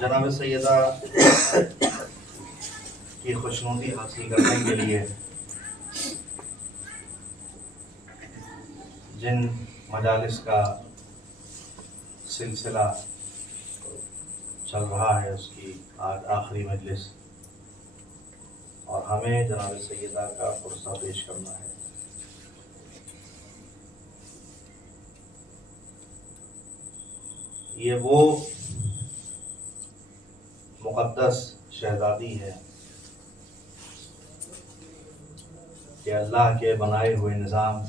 جناب سیدہ کی خوشنودی حاصل کرنے کے لیے جن مجالس کا سلسلہ چل رہا ہے اس کی آج آخری مجلس، اور ہمیں جناب سیدہ کا پرسہ پیش کرنا ہے۔ یہ وہ مقدس شہزادی ہے کہ اللہ کے بنائے ہوئے نظام،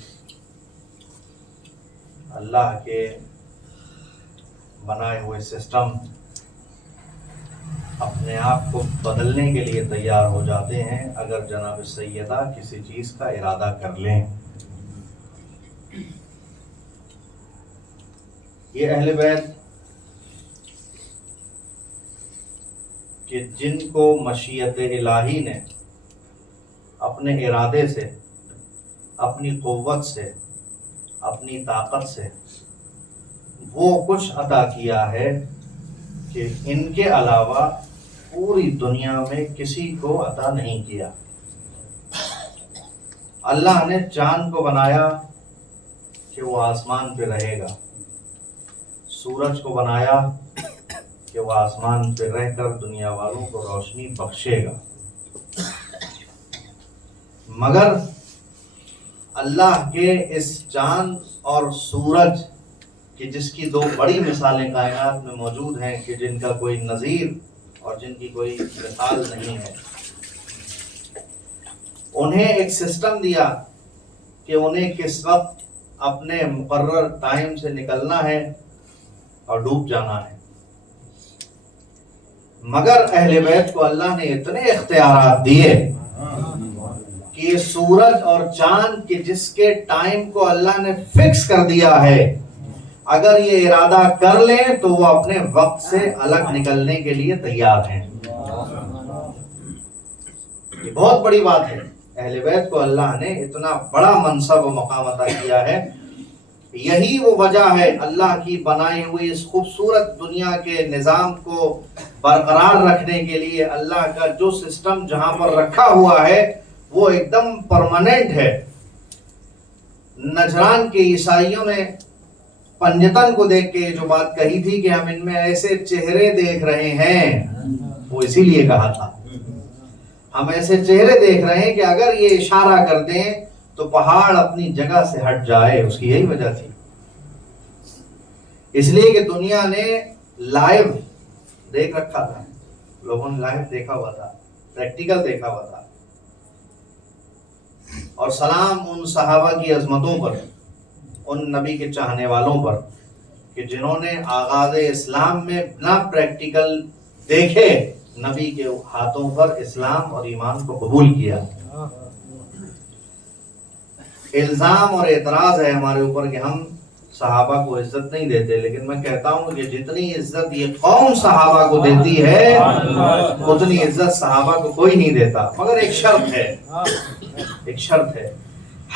اللہ کے بنائے ہوئے سسٹم اپنے آپ کو بدلنے کے لیے تیار ہو جاتے ہیں اگر جناب سیدہ کسی چیز کا ارادہ کر لیں۔ یہ اہل بیت کہ جن کو مشیت الہی نے اپنے ارادے سے، اپنی قوت سے، اپنی طاقت سے وہ کچھ عطا کیا ہے کہ ان کے علاوہ پوری دنیا میں کسی کو عطا نہیں کیا۔ اللہ نے چاند کو بنایا کہ وہ آسمان پہ رہے گا، سورج کو بنایا کہ وہ آسمان پہ رہ کر دنیا والوں کو روشنی بخشے گا، مگر اللہ کے اس چاند اور سورج کہ جس کی دو بڑی مثالیں کائنات میں موجود ہیں کہ جن کا کوئی نظیر اور جن کی کوئی مثال نہیں ہے، انہیں ایک سسٹم دیا کہ انہیں کس وقت اپنے مقرر ٹائم سے نکلنا ہے اور ڈوب جانا ہے، مگر اہل بیت کو اللہ نے اتنے اختیارات دیے کہ یہ سورج اور چاند کے جس کے ٹائم کو اللہ نے فکس کر دیا ہے، اگر یہ ارادہ کر لیں تو وہ اپنے وقت سے الگ نکلنے کے لیے تیار ہیں۔ یہ بہت بڑی بات ہے، اہل بیت کو اللہ نے اتنا بڑا منصب و مقام عطا کیا ہے۔ یہی وہ وجہ ہے اللہ کی بنائی ہوئی اس خوبصورت دنیا کے نظام کو برقرار رکھنے کے لیے اللہ کا جو سسٹم جہاں پر رکھا ہوا ہے وہ ایک دم پرماننٹ ہے۔ نجران کے عیسائیوں نے پنجتن کو دیکھ کے جو بات کہی تھی کہ ہم ان میں ایسے چہرے دیکھ رہے ہیں، وہ اسی لیے کہا تھا ہم ایسے چہرے دیکھ رہے ہیں کہ اگر یہ اشارہ کر دیں تو پہاڑ اپنی جگہ سے ہٹ جائے، اس کی یہی وجہ تھی۔ اس لیے کہ دنیا نے لائیو دیکھ رکھا تھا، لوگوں نے لائیو دیکھا ہوا تھا، پریکٹیکل دیکھا ہوا تھا۔ اور سلام ان صحابہ کی عظمتوں پر، ان نبی کے چاہنے والوں پر کہ جنہوں نے آغاز اسلام میں بنا پریکٹیکل دیکھے نبی کے ہاتھوں پر اسلام اور ایمان کو قبول کیا۔ الزام اور اعتراض ہے ہمارے اوپر کہ ہم صحابہ کو عزت نہیں دیتے، لیکن میں کہتا ہوں کہ جتنی عزت یہ قوم صحابہ کو دیتی ہے اتنی عزت صحابہ کو کوئی نہیں دیتا، مگر ایک شرط ہے، ایک شرط ہے،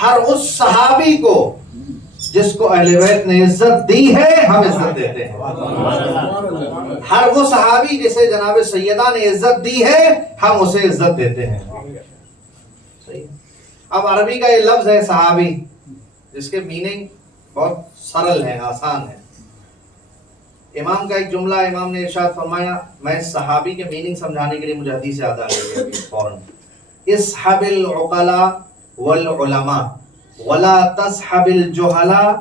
ہر اس صحابی کو جس کو اہل بیت نے عزت دی ہے ہم عزت دیتے ہیں۔ ہر وہ صحابی جسے جناب سیدہ نے عزت دی ہے ہم اسے عزت دیتے ہیں۔ صحیح۔ اب عربی کا یہ لفظ ہے صحابی، جس کے میننگ بہت سرل ہے، آسان ہے۔ امام کا ایک جملہ، امام نے ارشاد فرمایا، میں صحابی کے میننگ سمجھانے کے لیے مجھے حدیث یاد آ گئی ہے فوراً، اصحب العقلاء والعلماء ولا تصحب الجہلاء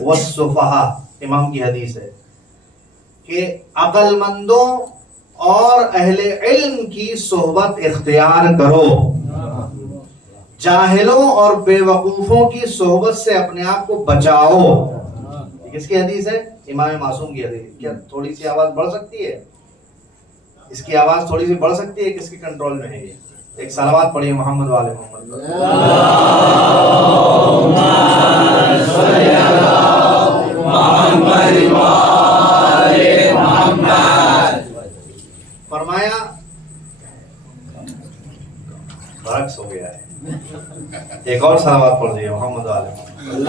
والسفہاء۔ امام کی حدیث ہے کہ عقل مندوں اور اہل علم کی صحبت اختیار کرو، جاہلوں اور بے وقوفوں کی صحبت سے اپنے آپ کو بچاؤ۔ کس کی حدیث ہے؟ امام معصوم کی حدیث۔ کیا تھوڑی سی آواز بڑھ سکتی ہے؟ اس کی آواز تھوڑی سی بڑھ سکتی ہے؟ کس کے کنٹرول میں ہے یہ؟ ایک صلوات پڑھیے محمد والے محمد۔ فرمایا برعکس ہو گیا ہے، ایک اور صلوات پڑھ دیجیے محمد والے محمد۔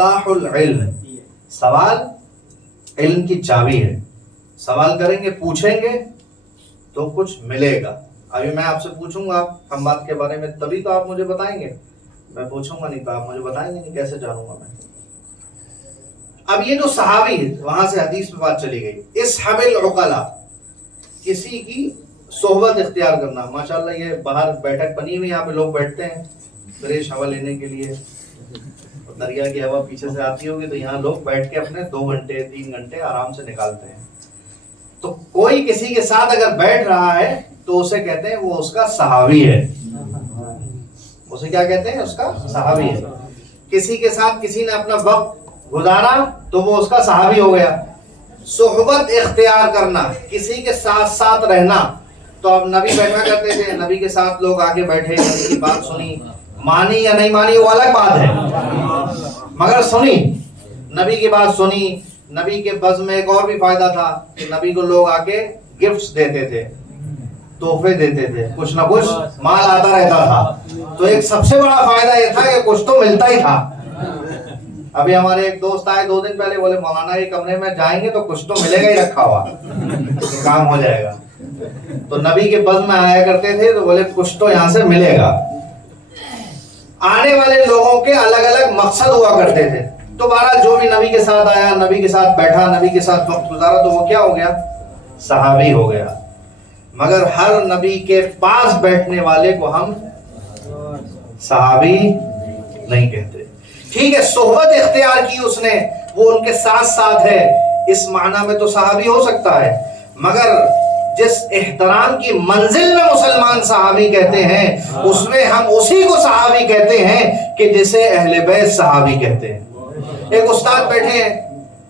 مفتاح العلم، سوال علم کی چابی ہے. سوال کریں گے، پوچھیں گے تو کچھ ملے گا. ابھی میں آپ سے پوچھوں گا ہم بات کے بارے میں، تبھی تو آپ مجھے بتائیں گے. میں پوچھوں گا نہیں تو آپ مجھے بتائیں گے نہیں، کیسے جانوں گا میں؟ اب یہ جو صحابی ہے، وہاں سے حدیث میں بات چلی گئی، اصحاب العقلاء، کسی کی صحبت اختیار کرنا. ماشاءاللہ یہ باہر بیٹھک بنی ہوئی، یہاں پہ لوگ بیٹھتے ہیں فریش ہوا لینے کے لیے. دریا کی ہوا پیچھے سے آتی ہوگی تو یہاں لوگ بیٹھ کے اپنے 2 گھنٹے 3 گھنٹے آرام سے نکالتے ہیں. تو کوئی کسی کے ساتھ اگر بیٹھ رہا ہے تو اسے کہتے ہیں وہ اس کا صحابی ہے. اسے کیا کہتے ہیں؟ اس کا صحابی ہے. کسی کے ساتھ کسی نے اپنا وقت گزارا تو وہ اس کا صحابی ہو گیا. صحبت اختیار کرنا، کسی کے ساتھ ساتھ رہنا. تو اب نبی بیٹھا کرتے تھے، نبی کے ساتھ لوگ آگے بیٹھے، نبی کی بات سنی، مانی یا نہیں مانی وہ الگ بات ہے، مگر سنی، نبی کی بات سنی. نبی کے بزم میں ایک اور بھی فائدہ تھا کہ نبی کو لوگ آ کے گفٹس دیتے تھے، تحفے دیتے تھے، کچھ نہ کچھ مال آتا رہتا تھا. تو ایک سب سے بڑا فائدہ یہ تھا کہ کچھ تو ملتا ہی تھا. ابھی ہمارے ایک دوست آئے 2 دن پہلے، بولے مولانا یہ کمرے میں جائیں گے تو کچھ تو ملے گا ہی رکھا ہوا، کام ہو جائے گا. تو نبی کے بزم میں آیا کرتے تھے تو بولے کچھ تو یہاں سے ملے گا. آنے والے لوگوں کے الگ الگ مقصد ہوا کرتے تھے. تو بہرحال جو بھی نبی کے ساتھ آیا، نبی کے ساتھ بیٹھا، نبی کے ساتھ وقت گزارا تو وہ کیا ہو گیا؟ صحابی ہو گیا. مگر ہر نبی کے پاس بیٹھنے والے کو ہم صحابی نہیں کہتے. ٹھیک ہے، صحبت اختیار کی اس نے، وہ ان کے ساتھ ساتھ ہے، اس معنی میں تو صحابی ہو سکتا ہے. مگر جس احترام کی منزل میں مسلمان صحابی کہتے ہیں، اس میں ہم اسی کو صحابی کہتے ہیں کہ جسے اہل بیت صحابی کہتے ہیں. ایک استاد بیٹھے ہیں،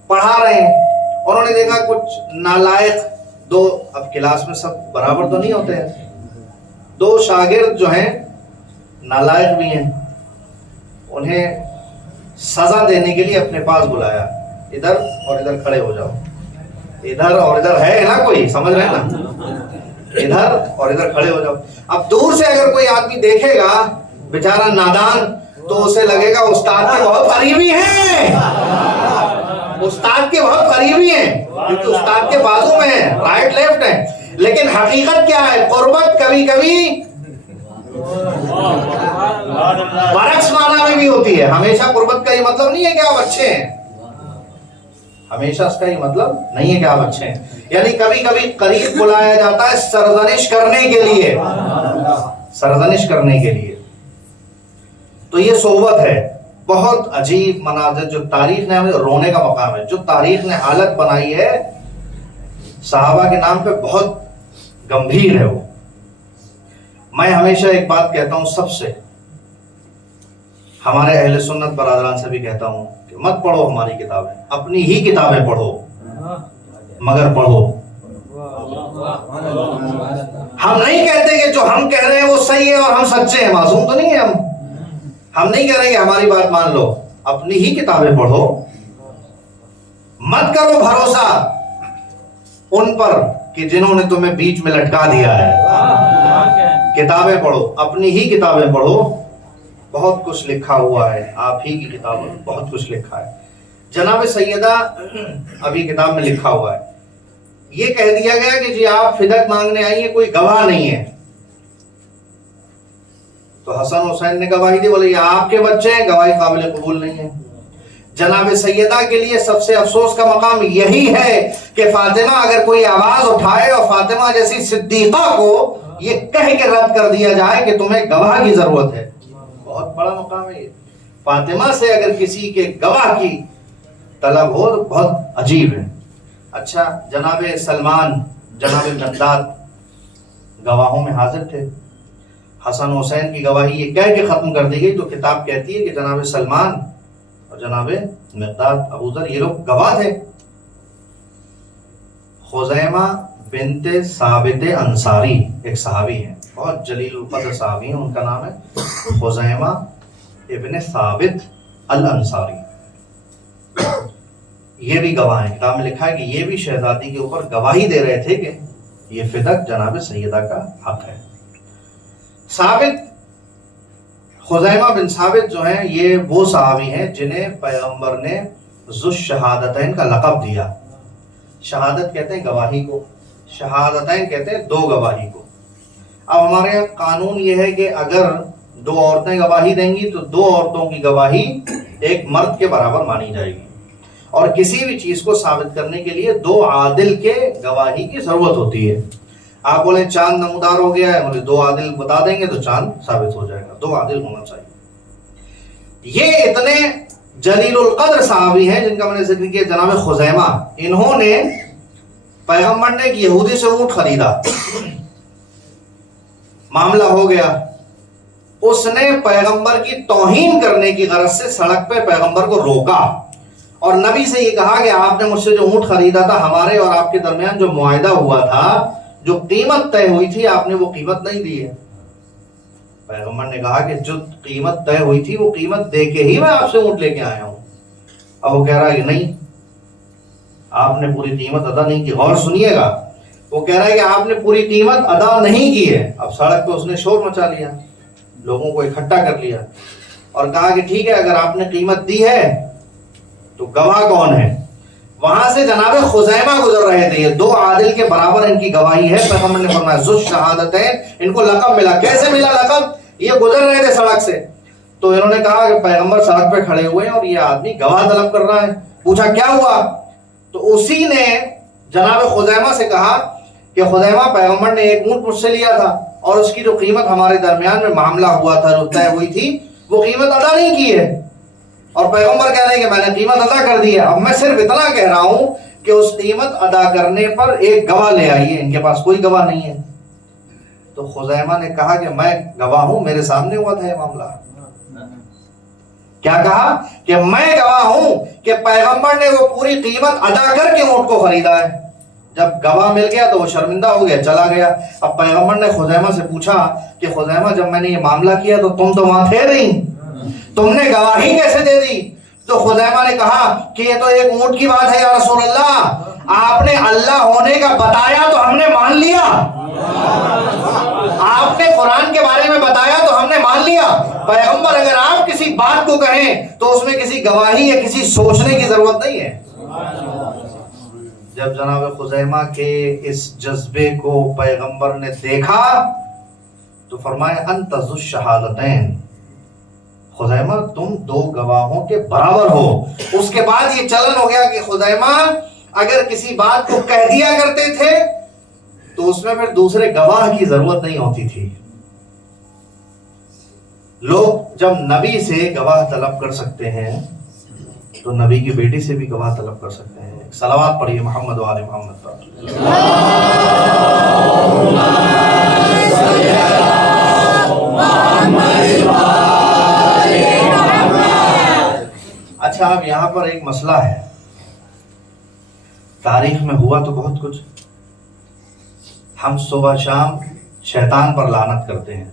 پڑھا رہے ہیں، انہوں نے دیکھا کچھ نالائق 2، اب کلاس میں سب برابر تو نہیں ہوتے ہیں، 2 شاگرد جو ہیں نالائق بھی ہیں. انہیں سزا دینے کے لیے اپنے پاس بلایا، ادھر اور ادھر کھڑے ہو جاؤ. ادھر اور ادھر ہے نا، کوئی سمجھ رہے ہیں نا، ادھر اور ادھر کھڑے ہو جاؤ. اب دور سے اگر کوئی آدمی دیکھے گا بیچارہ نادان تو اسے لگے گا استاد کے بہت قریبی ہیں، استاد کے بہت قریبی ہیں، کیونکہ استاد کے بازو میں ہیں، رائٹ لیفٹ ہیں. لیکن حقیقت کیا ہے؟ قربت کبھی کبھی برعکس معنی میں بھی ہوتی ہے. ہمیشہ قربت کا یہ مطلب نہیں ہے کہ آپ اچھے ہیں، ہمیشہ اس کا یہ مطلب نہیں ہے کہ آپ اچھے ہیں. یعنی کبھی کبھی قریب بلایا جاتا ہے سرزنش کرنے کے لیے، سرزنش کرنے کے لیے. تو یہ صحبت ہے. بہت عجیب مناظر جو تاریخ نے ہمیں رونے کا مقام ہے، جو تاریخ نے حالت بنائی ہے صحابہ کے نام پہ بہت گمبھیر ہے وہ. میں ہمیشہ ایک بات کہتا ہوں سب سے، ہمارے اہل سنت برادران سے بھی کہتا ہوں کہ مت پڑھو ہماری کتابیں، اپنی ہی کتابیں پڑھو، مگر پڑھو. ہم نہیں کہتے کہ جو ہم کہہ رہے ہیں وہ صحیح ہے اور ہم سچے ہیں، معصوم تو نہیں ہے ہم نہیں کہہ رہے کہ ہماری بات مان لو. اپنی ہی کتابیں پڑھو، مت کرو بھروسہ ان پر کہ جنہوں نے تمہیں بیچ میں لٹکا دیا ہے. کتابیں پڑھو، اپنی ہی کتابیں پڑھو. بہت کچھ لکھا ہوا ہے، آپ ہی کی کتاب میں بہت کچھ لکھا ہے. جناب سیدہ ابھی کتاب میں لکھا ہوا ہے، یہ کہہ دیا گیا کہ جی آپ فدق مانگنے آئی ہیں، کوئی گواہ نہیں ہے. تو حسن حسین نے گواہی دی، بولے یہ آپ کے بچے ہیں، گواہی قابل قبول نہیں ہے. جناب سیدہ کے لیے سب سے افسوس کا مقام یہی ہے کہ فاطمہ اگر کوئی آواز اٹھائے اور فاطمہ جیسی صدیقہ کو یہ کہہ کے رد کر دیا جائے کہ تمہیں گواہ کی ضرورت ہے. بہت بڑا مقام ہے یہ. فاطمہ سے اگر کسی کے گواہ کی طلب ہو تو بہت عجیب ہے. اچھا، جناب سلمان، جناب مقداد گواہوں میں حاضر تھے. حسن حسین کی گواہی یہ کہہ کے ختم کر دی گئی تو کتاب کہتی ہے کہ جناب سلمان اور جناب مقداد ابو ذر یہ لوگ گواہ تھے. خزیمہ بنت ثابت انصاری ایک صحابی ہیں، بہت جلیل القدر صحابی ہیں، ان کا نام ہے خزیمہ ابن ثابت الانصاری. یہ بھی گواہ ہیں. کتاب میں لکھا ہے کہ یہ بھی شہزادی کے اوپر گواہی دے رہے تھے کہ یہ فدق جناب سیدہ کا حق ہے. ثابت خزیمہ بن ثابت جو ہیں یہ وہ صحابی ہیں جنہیں پیغمبر نے ذو الشہادتین کا لقب دیا. شہادت کہتے ہیں گواہی کو، شہادتین کہتے ہیں دو گواہی کو. اب ہمارے یہاں قانون یہ ہے کہ اگر دو عورتیں گواہی دیں گی تو دو عورتوں کی گواہی ایک مرد کے برابر مانی جائے گی، اور کسی بھی چیز کو ثابت کرنے کے لیے دو عادل کے گواہی کی ضرورت ہوتی ہے. آپ بولیں چاند نمودار ہو گیا ہے، مجھے دو عادل بتا دیں گے تو چاند ثابت ہو جائے گا، دو عادل ہونا چاہیے. یہ اتنے جلیل القدر صحابی ہیں جن کا میں نے ذکر کیا جناب خزیمہ. انہوں نے پیغمبر نے ایک یہودی سے اونٹ خریدا، معاملہ ہو گیا، اس نے پیغمبر کی توہین کرنے کی غرض سے سڑک پہ پیغمبر کو روکا اور نبی سے یہ کہا کہ آپ نے مجھ سے جو اونٹ خریدا تھا، ہمارے اور آپ کے درمیان جو معاہدہ ہوا تھا، جو قیمت طے ہوئی تھی، آپ نے وہ قیمت نہیں دی ہے. پیغمبر نے کہا کہ جو قیمت طے ہوئی تھی وہ قیمت دے کے ہی میں آپ سے اونٹ لے کے آیا ہوں. اب وہ کہہ رہا ہے کہ نہیں، آپ نے پوری قیمت ادا نہیں کی. غور سنیے گا، وہ کہہ رہا ہے کہ آپ نے پوری قیمت ادا نہیں کی ہے. اب سڑک پہ اس نے شور مچا لیا، لوگوں کو اکٹھا کر لیا اور کہا کہ ٹھیک ہے، اگر آپ نے قیمت دی ہے تو گواہ کون ہے؟ وہاں سے جناب خزیمہ گزر رہے تھے، یہ دو عادل کے برابر ان کی گواہی ہے. پیغمبر نے فرمایا ذو الشہادتین، ان کو لقب ملا. کیسے ملا لقب؟ یہ گزر رہے تھے سڑک سے تو انہوں نے کہا کہ پیغمبر سڑک پہ کھڑے ہوئے ہیں اور یہ آدمی گواہ طلب کر رہا ہے. پوچھا کیا ہوا؟ تو اسی نے جناب خزیمہ سے کہا کہ خزیمہ، پیغمبر نے ایک اونٹ مجھ سے لیا تھا اور اس کی جو قیمت ہمارے درمیان میں معاملہ ہوا تھا، جو طے ہوئی تھی، وہ قیمت ادا نہیں کی ہے. اور پیغمبر کہہ رہے ہیں کہ میں نے قیمت ادا کر دی ہے. اب میں صرف اتنا کہہ رہا ہوں کہ اس قیمت ادا کرنے پر ایک گواہ لے آئیے. ان کے پاس کوئی گواہ نہیں ہے. تو خزیمہ نے کہا کہ میں گواہ ہوں، میرے سامنے ہوا تھا یہ معاملہ. کیا کہا؟ کہ میں گواہ ہوں کہ پیغمبر نے وہ پوری قیمت ادا کر کے اونٹ کو خریدا ہے. جب گواہ مل گیا تو وہ شرمندہ ہو گیا، چلا گیا. اب پیغمبر نے خزیمہ سے پوچھا کہ خزیمہ، جب میں نے یہ معاملہ کیا تو تم تو وہاں تھے نہیں، تم نے گواہی کیسے دے دی؟ تو خزیمہ نے کہا کہ یہ تو ایک اونٹ کی بات ہے یا رسول اللہ، آپ نے اللہ ہونے کا بتایا تو ہم نے مان لیا، آپ نے قرآن کے بارے میں بتایا تو ہم نے مان لیا. پیغمبر اگر آپ کسی بات کو کہیں تو اس میں کسی گواہی یا کسی سوچنے کی ضرورت نہیں ہے. جب جناب خزیمہ کے اس جذبے کو پیغمبر نے دیکھا تو فرمایا انت ذو الشہادتین، خزیمہ تم دو گواہوں کے برابر ہو. اس کے بعد یہ چلن ہو گیا کہ خزیمہ اگر کسی بات کو کہہ دیا کرتے تھے تو اس میں پھر دوسرے گواہ کی ضرورت نہیں ہوتی تھی. لوگ جب نبی سے گواہ طلب کر سکتے ہیں تو نبی کی بیٹی سے بھی گواہ طلب کر سکتے ہیں. صلوات پڑھیے محمد و آل محمد پر. اچھا، اب یہاں پر ایک مسئلہ ہے. تاریخ میں ہوا تو بہت کچھ. ہم صبح شام شیطان پر لعنت کرتے ہیں.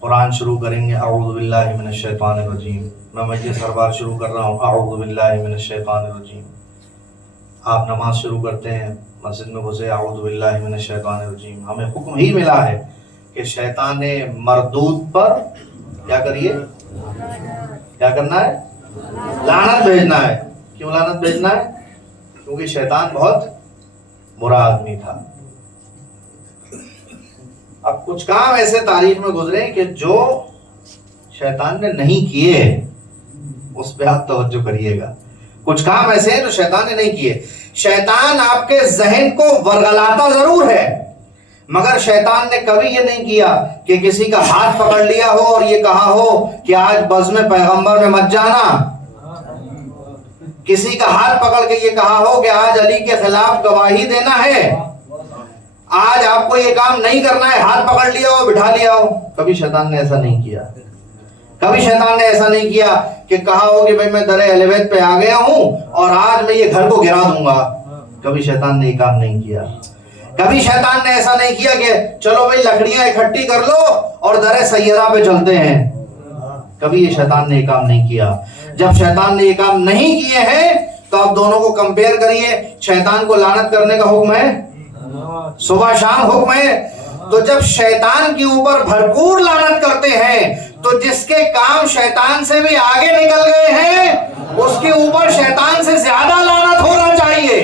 قرآن شروع کریں گے اعوذ باللہ من الشیطان الرجیم. میں مجھے سربار شروع کر رہا ہوں اعوذ باللہ من الشیطان الرجیم. آپ نماز شروع کرتے ہیں، مسجد میں گھسے اعوذ باللہ من الشیطان الرجیم. ہمیں حکم ہی ملا ہے کہ شیطان مردود پر کیا کریے، کیا کرنا ہے؟ لعنت بھیجنا ہے. کیوں لعنت بھیجنا ہے؟ کیونکہ شیطان بہت برا آدمی تھا. اب کچھ کام ایسے تاریخ میں گزرے کہ جو شیطان نے نہیں کیے، اس پہ آپ توجہ کریے گا. کچھ کام ایسے ہیں جو شیطان نے نہیں کیے. شیطان آپ کے ذہن کو ورگلاتا ضرور ہے، مگر شیطان نے کبھی یہ نہیں کیا کہ کسی کا ہاتھ پکڑ لیا ہو اور یہ کہا ہو کہ آج بزم پیغمبر میں مت جانا. کسی کا ہاتھ پکڑ کے یہ کہا ہو کہ آج علی کے خلاف گواہی دینا ہے، آج آپ کو یہ کام نہیں کرنا ہے، ہاتھ پکڑ لیا ہو، بٹھا لیا ہو. کبھی شیطان نے ایسا نہیں کیا. کبھی شیطان نے ایسا نہیں کیا کہ کہا ہو کہ بھائی میں در اہل بیت پہ آ گیا ہوں اور آج میں یہ گھر کو گرا دوں گا. کبھی شیطان نے یہ کام نہیں کیا. کبھی شیطان نے ایسا نہیں کیا کہ چلو بھائی لکڑیاں اکٹھی کر لو اور در سیدہ پہ چلتے ہیں. کبھی یہ شیطان نے یہ کام نہیں کیا. جب شیطان نے یہ کام نہیں کیے ہیں تو آپ دونوں کو کمپیئر کریے. شیطان کو لعنت کرنے کا حکم ہے، صبح شام حکم ہے. تو جب شیطان کے اوپر بھرپور لعنت کرتے ہیں تو جس کے کام شیطان سے بھی آگے نکل گئے ہیں اس کے اوپر شیطان سے زیادہ لعنت ہونا چاہیے.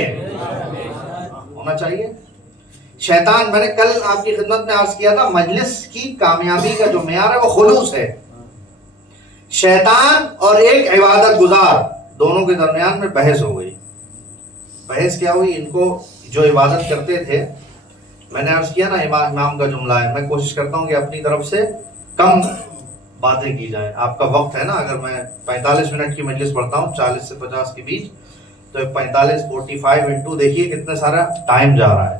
شیطان، میں نے کل آپ کی خدمت میں عرض کیا تھا، مجلس کی کامیابی کا جو معیار ہے وہ خلوص ہے. شیطان اور ایک عبادت گزار دونوں کے درمیان میں بحث ہو گئی. بحث کیا ہوئی؟ ان کو جو عبادت کرتے تھے، میں نے عرض کیا نا امام کا جملہ ہے، میں کوشش کرتا ہوں کہ اپنی طرف سے کم باتیں کی جائیں. آپ کا وقت ہے نا، اگر میں 45 منٹ کی مجلس پڑھتا ہوں 40 سے 50 کے بیچ، تو 45 45 انٹو دیکھیے کتنے سارا ٹائم جا رہا ہے.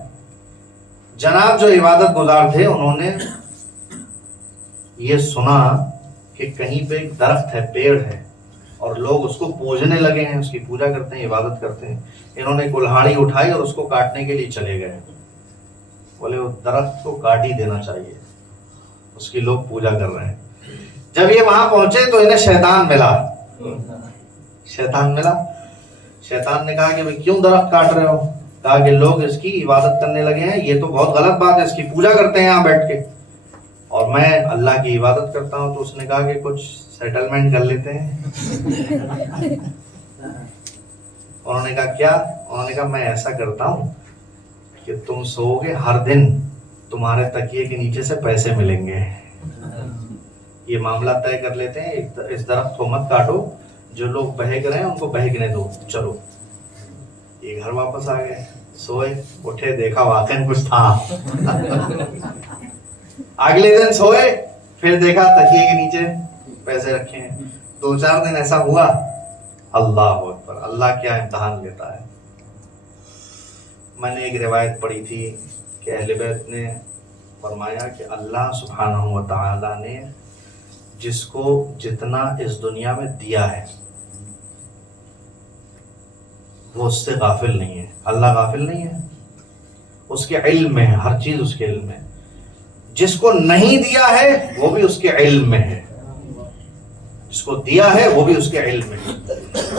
جناب جو عبادت گزار تھے انہوں نے یہ سنا کہ کہیں پہ ایک درخت ہے، پیڑ ہے، اور لوگ اس کو پوجنے لگے ہیں، اس کی پوجا کرتے ہیں، عبادت کرتے ہیں. انہوں نے کلہاڑی اٹھائی اور اس کو کاٹنے کے لیے چلے گئے. بولے وہ درخت کو کاٹ ہی دینا چاہیے، اس کی لوگ پوجا کر رہے ہیں. جب یہ وہاں پہنچے تو انہیں شیطان ملا. شیطان نے کہا کہ بھئی کیوں درخت کاٹ رہے ہو؟ کہا کہ لوگ اس کی عبادت کرنے لگے ہیں، یہ تو بہت غلط بات ہے، اس کی پوجا کرتے ہیں یہاں بیٹھ کے، اور میں اللہ کی عبادت کرتا ہوں. تو اس نے کہا کہ کچھ سیٹلمنٹ کر لیتے ہیں. انہوں نے کہا کیا؟ انہوں نے کہا میں ایسا کرتا ہوں کہ تم سو گے، ہر دن تمہارے تکیے کے نیچے سے پیسے ملیں گے. یہ معاملہ طے کر لیتے ہیں، اس درخت کو مت کاٹو، جو لوگ بہک رہے ہیں ان کو بہکنے دو، چلو. یہ گھر واپس آ گئے، سوئے، اٹھے، دیکھا واقعی کچھ تھا. اگلے دن سوئے، پھر دیکھا تکیے کے نیچے پیسے رکھے ہیں. 2-4 دن ایسا ہوا. اللہ اکبر، اللہ کیا امتحان لیتا ہے. میں نے ایک روایت پڑھی تھی کہ اہل بیت نے فرمایا کہ اللہ سبحانہ و تعالی نے جس کو جتنا اس دنیا میں دیا ہے وہ اس سے غافل نہیں ہے. اللہ غافل نہیں ہے، اس کے علم میں ہے، ہر چیز اس کے علم میں. جس کو نہیں دیا ہے وہ بھی اس کے علم میں ہے، جس کو دیا ہے وہ بھی اس کے علم میں ہے.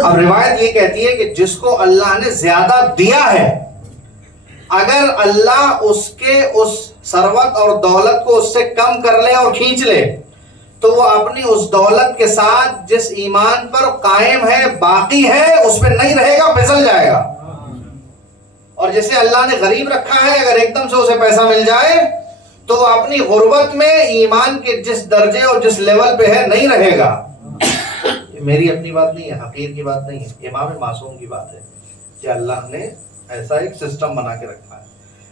اب روایت یہ کہتی ہے کہ جس کو اللہ نے زیادہ دیا ہے، اگر اللہ اس کے اس ثروت اور دولت کو اس سے کم کر لے اور کھینچ لے تو وہ اپنی اس دولت کے ساتھ جس ایمان پر قائم ہے، باقی ہے، اس پہ نہیں رہے گا، پھسل جائے گا. اور جسے اللہ نے غریب رکھا ہے، اگر ایک دم سے اسے پیسہ مل جائے تو وہ اپنی غربت میں ایمان کے جس درجے اور جس لیول پہ ہے نہیں رہے گا. میری اپنی بات نہیں ہے، حقیر کی بات نہیں ہے، امام معصوم کی بات ہے کہ اللہ نے ایسا ایک سسٹم بنا کے رکھا ہے.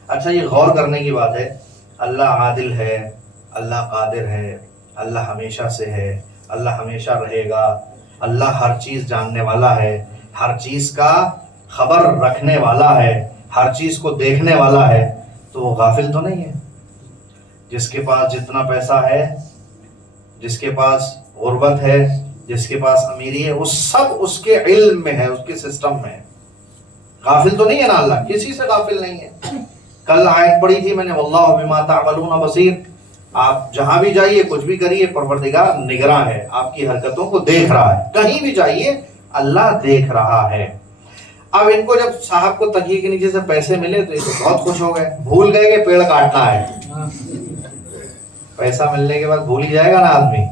اچھا، یہ غور کرنے کی بات ہے، اللہ عادل ہے، اللہ قادر ہے، اللہ ہمیشہ سے ہے، اللہ ہمیشہ رہے گا، اللہ ہر چیز جاننے والا ہے، ہر چیز کا خبر رکھنے والا ہے، ہر چیز کو دیکھنے والا ہے، تو وہ غافل تو نہیں ہے. جس کے پاس جتنا پیسہ ہے، جس کے پاس غربت ہے، جس کے پاس امیری ہے، وہ سب اس کے علم میں ہے، اس کے سسٹم میں ہے. غافل تو نہیں ہے نا، اللہ کسی سے غافل نہیں ہے. کل آیت پڑھی تھی میں نے، واللہ بما تعملون بصیر. آپ جہاں بھی جائیے، کچھ بھی کریے، پروردگار نگراں ہے، آپ کی حرکتوں کو دیکھ رہا ہے. کہیں بھی جائیے اللہ دیکھ رہا ہے. اب ان کو جب صاحب کو تکیے کے نیچے سے پیسے ملے تو یہ تو بہت خوش ہو گئے، بھول گئے کہ پیڑ کاٹنا ہے. پیسہ ملنے کے بعد بھول ہی جائے گا نا آدمی.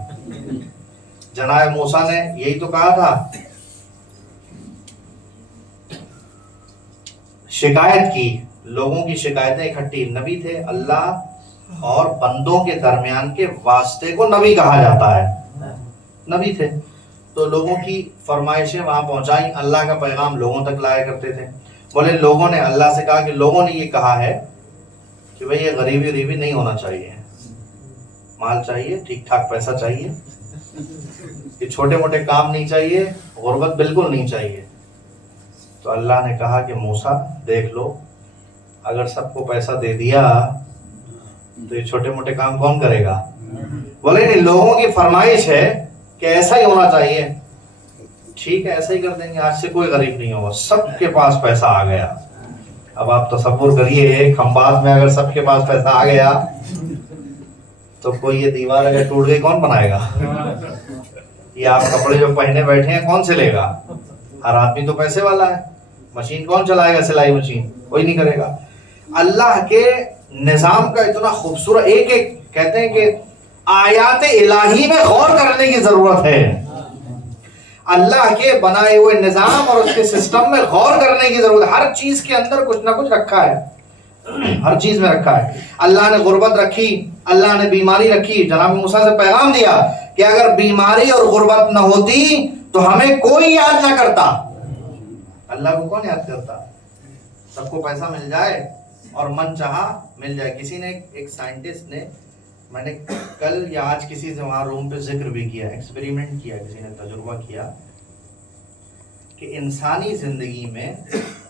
جناب موسیٰ نے یہی تو کہا تھا، شکایت کی، لوگوں کی شکایتیں اکٹھی. نبی تھے، اللہ اور بندوں کے درمیان کے واسطے کو نبی کہا جاتا ہے. نبی تھے تو لوگوں کی فرمائشیں وہاں پہنچائیں، اللہ کا پیغام لوگوں تک لایا کرتے تھے. بولے لوگوں نے اللہ سے کہا کہ لوگوں نے یہ کہا ہے کہ بھئی یہ غریبی نہیں ہونا چاہیے، مال چاہیے، ٹھیک ٹھاک پیسہ چاہیے، یہ چھوٹے موٹے کام نہیں چاہیے، غربت بالکل نہیں چاہیے. تو اللہ نے کہا کہ موسیٰ دیکھ لو، اگر سب کو پیسہ دے دیا تو یہ چھوٹے موٹے کام کون کرے گا؟ بولے نہیں، لوگوں کی فرمائش ہے کہ ایسا ہی ہونا چاہیے، ٹھیک ہے ایسا ہی کر دیں گے، آج سے کوئی غریب نہیں ہوگا. سب کے پاس پیسہ آ گیا. اب آپ تصور کریے، کھمبات میں اگر سب کے پاس پیسہ آ گیا تو کوئی یہ دیوار اگر ٹوٹ گئی کون بنائے گا؟ یہ آپ کپڑے جو پہنے بیٹھے ہیں کون سلے گا؟ ہر آدمی تو پیسے والا ہے. مشین کون چلائے گا؟ سلائی مشین کوئی نہیں کرے گا. اللہ کے نظام کا اتنا خوبصورت، ایک ایک کہتے ہیں کہ آیات الہی میں غور کرنے کی ضرورت ہے، اللہ کے بنائے ہوئے نظام اور اس کے سسٹم میں غور کرنے کی ضرورت ہے. ہر چیز کے اندر کچھ نہ کچھ رکھا ہے، ہر چیز میں رکھا ہے. اللہ نے غربت رکھی، اللہ نے بیماری رکھی. جناب موسیٰ سے پیغام دیا کہ اگر بیماری اور غربت نہ ہوتی تو ہمیں کوئی یاد نہ کرتا. اللہ کو کون یاد کرتا؟ سب کو پیسہ مل جائے اور من چاہا مل جائے. کسی نے ایک سائنٹسٹ نے، میں نے کل یا آج کسی سے وہاں روم پہ ذکر بھی کیا، ایکسپیریمنٹ کیا، کسی نے تجربہ کیا کہ انسانی زندگی میں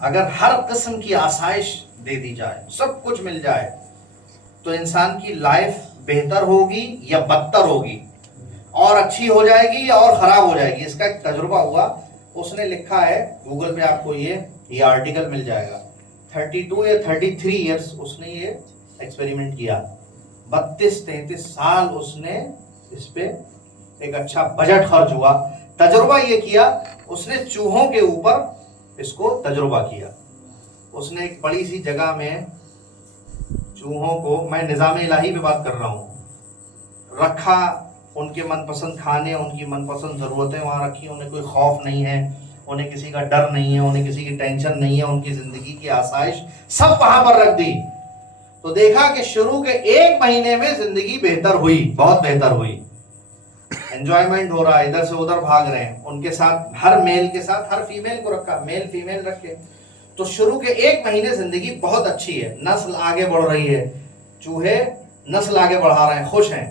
اگر ہر قسم کی آسائش دے دی جائے، سب کچھ مل جائے، تو انسان کی لائف بہتر ہوگی یا بدتر ہوگی، اور اچھی ہو جائے گی یا اور خراب ہو جائے گی. اس کا ایک تجربہ ہوا، اس نے لکھا ہے، گوگل پہ آپ کو یہ آرٹیکل مل جائے گا. 32 یا 33 ایئرس اس نے یہ ایکسپیریمنٹ کیا، 32-33 سال اس نے اس پہ ایک اچھا بجٹ خرچ ہوا. تجربہ یہ کیا، اس نے چوہوں کے اوپر اس کو تجربہ کیا. اس نے ایک بڑی سی جگہ میں چوہوں کو، میں نظام الہی پہ بات کر رہا ہوں، رکھا. ان کے من پسند کھانے، ان کی من پسند ضرورتیں وہاں رکھی. انہیں کوئی خوف نہیں ہے، انہیں کسی کا ڈر نہیں ہے، انہیں کسی کی ٹینشن نہیں ہے، ان کی زندگی کی آسائش سب وہاں پر رکھ دی. تو دیکھا کہ شروع کے 1 مہینے میں زندگی بہتر ہوئی، بہت بہتر ہوئی. انجوائمنٹ ہو رہا ہے، ادھر سے ادھر بھاگ رہے ہیں. ان کے ساتھ ہر میل کے ساتھ ہر فیمیل کو رکھا، میل فیمیل رکھے. تو شروع کے 1 مہینے زندگی بہت اچھی ہے، نسل آگے بڑھ رہی ہے، چوہے نسل آگے بڑھا رہے ہیں، خوش ہیں.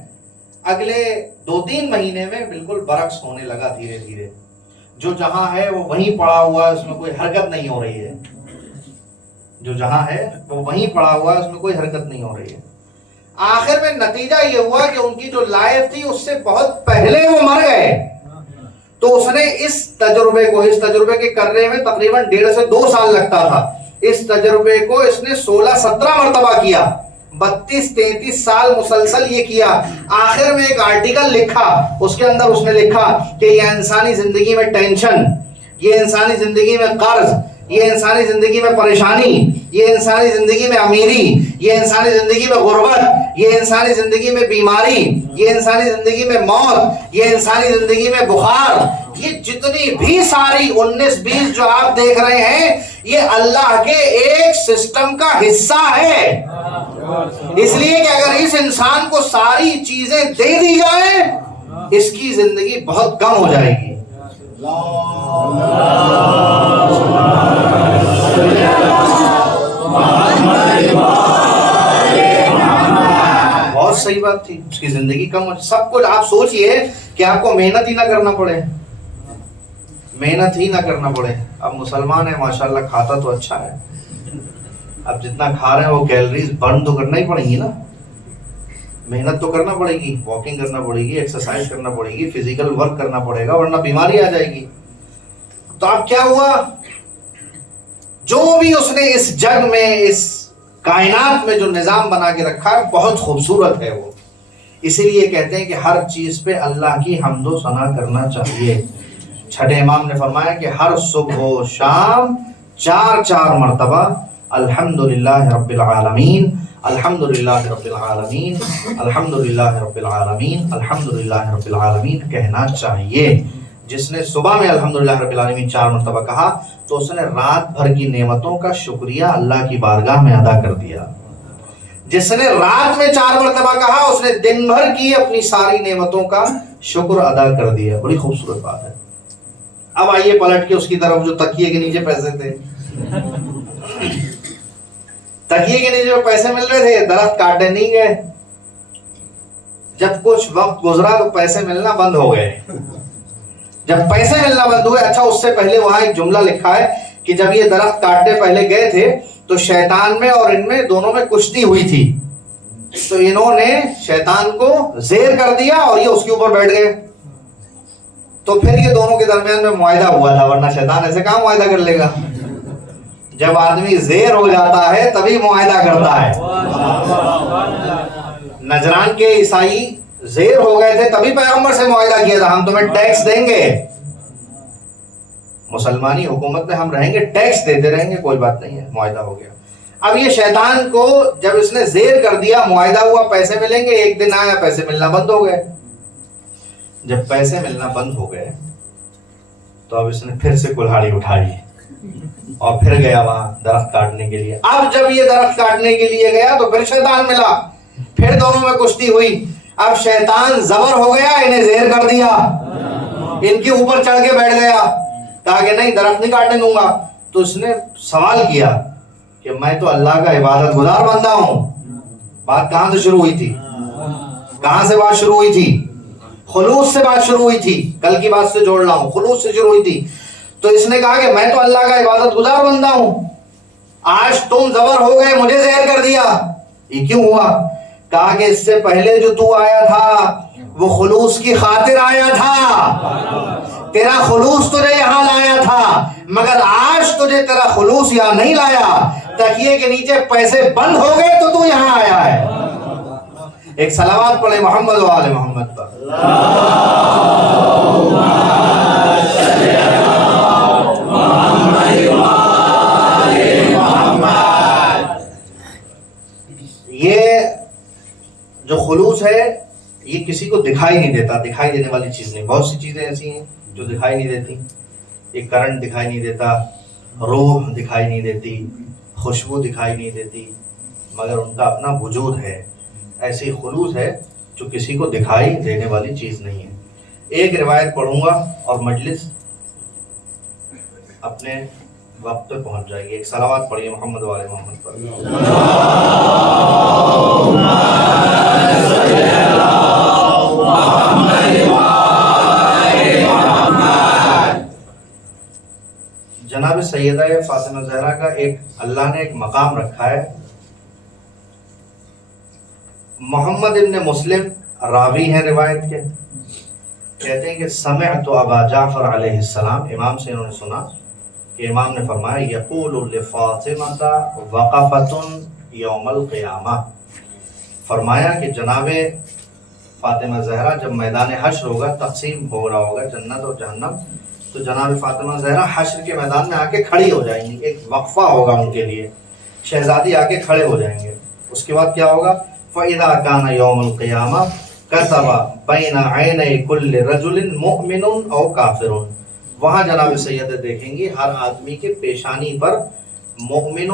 اگلے 2-3 مہینے میں بالکل برعکس ہونے لگا دھیرے دھیرے. جو جہاں ہے وہ وہیں پڑا ہوا ہے، اس میں کوئی حرکت نہیں ہو رہی ہے. جو جہاں ہے وہ وہیں پڑا ہوا ہے، اس میں کوئی حرکت نہیں ہو رہی ہے. آخر میں نتیجہ یہ ہوا کہ ان کی جو لائف تھی اس سے بہت پہلے وہ مر گئے. تو اس نے اس تجربے کے کرنے میں تقریباً 1.5 سے 2 سال لگتا تھا. اس تجربے کو اس نے 16-17 مرتبہ کیا، 32-33 سال مسلسل یہ کیا. آخر میں ایک آرٹیکل لکھا، اس کے اندر اس نے لکھا کہ یہ انسانی زندگی میں ٹینشن، یہ انسانی زندگی میں قرض، یہ انسانی زندگی میں پریشانی، یہ انسانی زندگی میں امیری، یہ انسانی زندگی میں غربت، یہ انسانی زندگی میں بیماری، یہ انسانی زندگی میں موت، یہ انسانی زندگی میں بخار، یہ جتنی بھی ساری 19-20 جو آپ دیکھ رہے ہیں، یہ اللہ کے ایک سسٹم کا حصہ ہے. اس لیے کہ اگر اس انسان کو ساری چیزیں دے دی جائیں، اس کی زندگی بہت کم ہو جائے گی. بہت صحیح بات تھی، اس کی زندگی کم ہو. سب کچھ آپ سوچئے کہ آپ کو محنت ہی نہ کرنا پڑے، محنت ہی نہ کرنا پڑے. اب مسلمان ہے ماشاءاللہ، کھاتا تو اچھا ہے، اب جتنا کھا رہے ہیں وہ کیلریز برن تو کرنا ہی پڑیں گی نا، محنت تو کرنا پڑے گی، واکنگ کرنا پڑے گی، ایکسرسائز کرنا پڑے گی، فزیکل ورک کرنا پڑے گا، ورنہ بیماری آ جائے گی. تو اب کیا ہوا، جو بھی اس نے اس جگ میں، اس کائنات میں جو نظام بنا کے رکھا ہے بہت خوبصورت ہے وہ. اسی لیے کہتے ہیں کہ ہر چیز پہ اللہ کی حمد و ثنا کرنا چاہیے. چھٹے امام نے فرمایا کہ ہر صبح و شام 4 مرتبہ الحمدللہ رب العالمین، الحمدللہ رب العالمین، الحمدللہ رب العالمین، الحمدللہ رب العالمین کہنا چاہیے. جس نے صبح میں الحمدللہ رب العالمین 4 مرتبہ کہا تو اس نے رات بھر کی نعمتوں کا شکریہ اللہ کی بارگاہ میں ادا کر دیا. جس نے رات میں 4 مرتبہ کہا اس نے دن بھر کی اپنی ساری نعمتوں کا شکر ادا کر دیا. بڑی خوبصورت بات ہے. اب آئیے پلٹ کے اس کی طرف جو تکیے کے نیچے پیسے تھے، تکیے کے نیچے جو پیسے مل رہے تھے، درخت کاٹے نہیں گئے. جب کچھ وقت گزرا تو پیسے ملنا بند ہو گئے. جب پیسے ملنا بند ہوئے، اچھا اس سے پہلے وہاں ایک جملہ لکھا ہے کہ جب یہ درخت کاٹنے پہلے گئے تھے تو شیطان میں اور ان میں دونوں میں کشتی ہوئی تھی. تو انہوں نے شیطان کو زیر کر دیا اور یہ اس کے اوپر بیٹھ گئے. تو پھر یہ دونوں کے درمیان میں معاہدہ ہوا تھا، ورنہ شیطان ایسے کہاں معاہدہ کر لے گا. جب آدمی زیر ہو جاتا ہے تبھی معاہدہ کرتا ہے. نجران کے عیسائی زیر ہو گئے تھے تبھی پیغمبر سے معاہدہ کیا تھا، ہم تمہیں ٹیکس دیں گے، مسلمانی حکومت میں ہم رہیں گے، ٹیکس دیتے رہیں گے، کوئی بات نہیں ہے، معاہدہ ہو گیا. اب یہ شیطان کو جب اس نے زیر کر دیا، معاہدہ ہوا پیسے ملیں گے، ایک دن آیا پیسے ملنا بند ہو گئے. جب پیسے ملنا بند ہو گئے تو اب اس نے پھر سے کلہاڑی اٹھائی اور پھر گیا وہاں درخت کاٹنے کے لیے. اب جب یہ درخت کاٹنے کے لیے گیا تو پھر شیطان ملا، پھر دونوں میں کشتی ہوئی. اب شیطان زبر ہو گیا، انہیں زہر کر دیا، ان کے اوپر چڑھ کے بیٹھ گیا، کہا کہ نہیں درخت نہیں کاٹنے دوں گا. تو اس نے سوال کیا کہ میں تو اللہ کا عبادت گزار بندہ ہوں. بات کہاں سے شروع ہوئی تھی؟ کہاں سے بات شروع ہوئی تھی؟ خلوص سے بات شروع ہوئی تھی. کل کی بات سے جوڑ رہا ہوں، خلوص سے شروع ہوئی تھی. تو اس نے کہا کہ میں تو اللہ کا عبادت گزار بندہ ہوں، آج تم زبر ہو گئے، مجھے زہر کر دیا، یہ کیوں ہوا؟ کہا کہ اس سے پہلے جو تو آیا تھا وہ خلوص کی خاطر آیا تھا، تیرا خلوص تجھے یہاں لایا تھا، مگر آج تجھے تیرا خلوص یہاں نہیں لایا. تکیے کے نیچے پیسے بند ہو گئے تو یہاں آیا ہے. ایک صلوات پڑھے محمد و آل محمد پر. یہ جو خلوص ہے یہ کسی کو دکھائی نہیں دیتا، دکھائی دینے والی چیز نہیں. بہت سی چیزیں ایسی ہیں جو دکھائی نہیں دیتی. ایک کرنٹ دکھائی نہیں دیتا، روح دکھائی نہیں دیتی، خوشبو دکھائی نہیں دیتی، مگر ان کا اپنا وجود ہے. ایسی خلوص ہے جو کسی کو دکھائی دینے والی چیز نہیں ہے. ایک روایت پڑھوں گا اور مجلس اپنے وقت پہ پہنچ جائے گی. ایک صلوات پڑھیے محمد والے محمد پر. جناب سیدہ فاطمہ زہرا کا ایک اللہ نے ایک مقام رکھا ہے. محمد ابن مسلم راوی ہیں روایت کے، کہتے ہیں کہ سمعت ابا جعفر علیہ السلام، امام سے انہوں نے سنا کہ امام نے فرمایا یقول لفاطمہ وقفۃ یوم القیامہ، فرمایا کہ جناب فاطمہ زہرا جب میدان حشر ہوگا، تقسیم ہو رہا ہوگا جنت اور جہنم، تو جناب فاطمہ زہرا حشر کے میدان میں آ کے کھڑی ہو جائیں گی. ایک وقفہ ہوگا ان کے لیے، شہزادی آ کے کھڑے ہو جائیں گے. اس کے بعد کیا ہوگا؟ فَإِذَا كَانَ يَوْمُ الْقِيَامَةِ كَتَبَ بَيْنَ عَيْنَيْ كُلِّ رَجُلٍ مُؤْمِنٌ أَوْ كَافِرٌ. وہاں جناب سیدہ دیکھیں گی ہر آدمی کے پیشانی پر مؤمن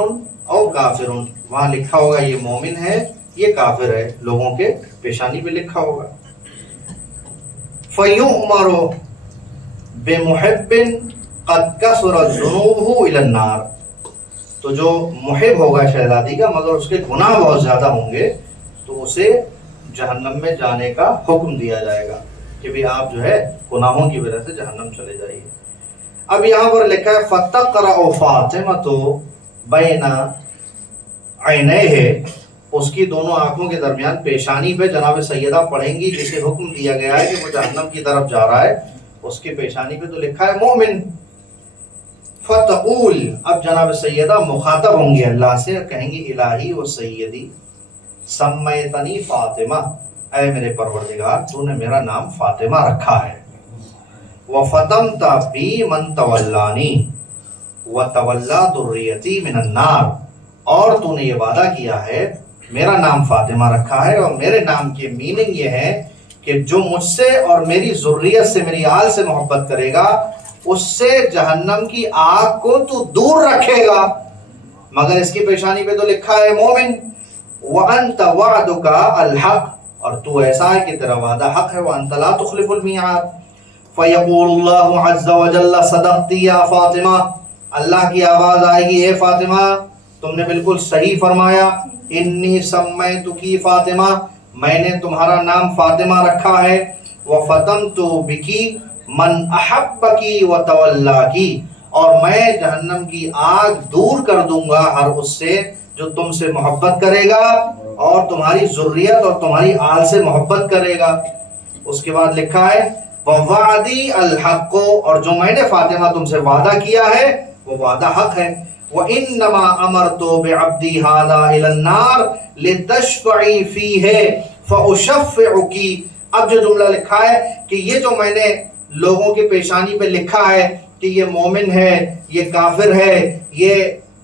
او کافر، وہاں لکھا ہوگا یہ مومن ہے یہ کافر ہے، لوگوں کے پیشانی پہ لکھا ہوگا. فَيُؤْمَرُ بِمُحِبٍّ قَدْ كَثُرَتْ ذُنُوبُهُ إِلَى النَّارِ. تو جو محب ہوگا شہزادی کا مگر اس کے گناہ بہت زیادہ ہوں گے تو اسے جہنم میں جانے کا حکم دیا جائے گا کہ بھی آپ جو ہے گناہوں کی وجہ سے جہنم چلے جائیے. اب یہاں پر لکھا ہے فَتَقْرَأُ فَاطِمَةُ بَيْنَ عَيْنَيْهِ، اس کی دونوں آنکھوں کے درمیان پیشانی پہ جناب سیدہ پڑھیں گی، جسے حکم دیا گیا ہے کہ وہ جہنم کی طرف جا رہا ہے، اس کی پیشانی پہ تو لکھا ہے مومن. فتقول، اب جناب سیدہ مخاطب ہوں گی اللہ سے، کہیں گی الہی و سیدی سمیتنی فاطمہ، اے میرے پروردگار تو نے میرا نام فاطمہ رکھا ہے. وفتمت بی من تولانی وتولا ذریتی من النار، اور تو نے یہ وعدہ کیا ہے، میرا نام فاطمہ رکھا ہے اور میرے نام کی میننگ یہ ہے کہ جو مجھ سے اور میری ذریت سے میری آل سے محبت کرے گا اس سے جہنم کی آگ کو تو دور رکھے گا، مگر اس کی پیشانی پہ تو لکھا ہے مومن. وَأَنْتَ وَعْدُكَ الْحَقِّ، اور تو ایسا ہے کہ تیرا وعدہ حق ہے. وَأَنْتَ لَا تُخْلِفُ الْمِيعَادَ. فَيَقُولُ اللَّهُ عَزَّ وَجَلَّ صَدَقْتِ يَا فاطمہ، اللہ کی آواز آئے گی اے فاطمہ تم نے بالکل صحیح فرمایا. انی سمیتکی فاطمہ، میں نے تمہارا نام فاطمہ رکھا ہے. وفتمت بکی من احبکی وتولاکی، اور میں جہنم کی آگ دور کر دوں گا ہر اس سے جو تم سے محبت کرے گا اور تمہاری ذریت اور تمہاری آل سے محبت کرے گا. اس کے بعد لکھا ہے وَوَعْدِي الْحَقُّ، اور جو میں نے فاطمہ تم سے وعدہ کیا ہے وہ وعدہ حق ہے. وَإِنَّمَا أَمَرْتُ بِعَبْدِي هَذَا إِلَى النَّارِ لِتَشْفَعِي فِيهِ فَأُشَفِّعُكِ. اب جو جملہ لکھا ہے کہ یہ جو میں نے لوگوں کی پیشانی پہ لکھا ہے کہ یہ مومن ہے یہ کافر ہے یہ